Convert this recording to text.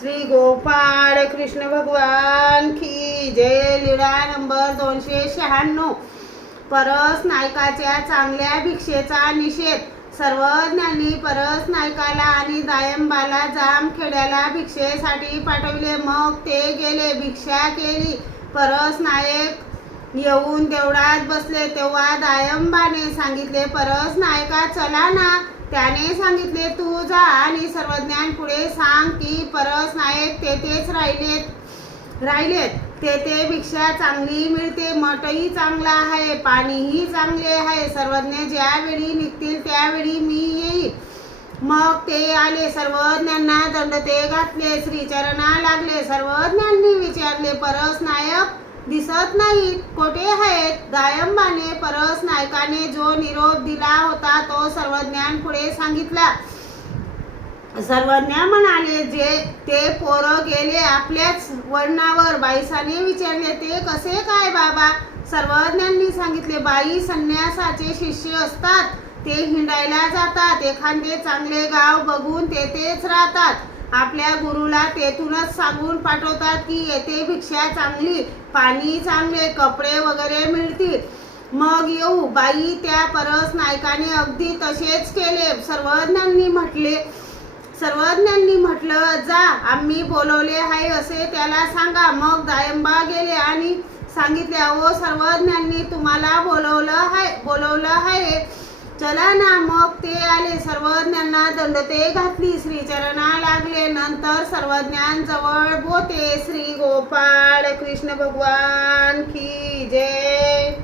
श्री गोपाळ कृष्ण भगवान की जय लीळा नंबर दोनशे शहाण्णव. परस नायकाच्या चांगल्या भिक्षेचा निषेध. सर्वज्ञांनी परस नायकाला आणि दायंबाला जामखेड्याला भिक्षेसाठी पाठवले. मग ते गेले भिक्षा केली. परस नायक येऊन देवळात बसले. तेव्हा दायंबाने सांगितले परस नायका चला ना. त्याने सांगितले तू जा आणि सर्वज्ञान पुढे सांग की परस नायक तेथेच राहिलेत. राहिलेत. तेथे भिक्षा चांगली मिळते मठही चांगला आहे पाणीही चांगले आहे. सर्वज्ञ ज्यावेळी निघतील त्यावेळी मी येईल मग ते आले. सर्वज्ञांना दंडते घातले श्रीचरणा लागले. सर्वज्ञांनी विचारले परस नायक दिसत नाही कोठे आहेत. दायंबाने परस नायकाने जो निरोप दिला होता तो सर्वज्ञान पुढे सांगितला. सर्वज्ञ म्हणाले जे ते पोरं गेले आपल्याच वळणावर बाईसाने विचारले ते कसे काय बाबा? सर्वज्ञांनी सांगितले बाई संन्यासाचे शिष्य असतात. ते हिंडायला जातात. एखादे चांगले गाव बघून तेथेच राहतात. आपल्या गुरुला तेथूनच सांगून पाठवतात की येथे भिक्षा चांगली पाणी चांगले कपडे वगैरे मिळतील. मग येऊ. बाई त्या परस नायकाने अगदी तसेच केले. सर्वज्ञांनी म्हटले सर्वज्ञांनी म्हटलं जा आम्ही बोलवले आहे असे त्याला सांगा. मग दायंबा गेले आणि सांगितले अहो सर्वज्ञांनी तुम्हाला बोलवलं आहे बोलवलं आहे. चला ना. मग ते आले. सर्वज्ञांना दंडते घातली. श्रीचरणा लागले. नंतर सर्वज्ञान जवळ बोते श्री गोपाळ कृष्ण भगवान की जय.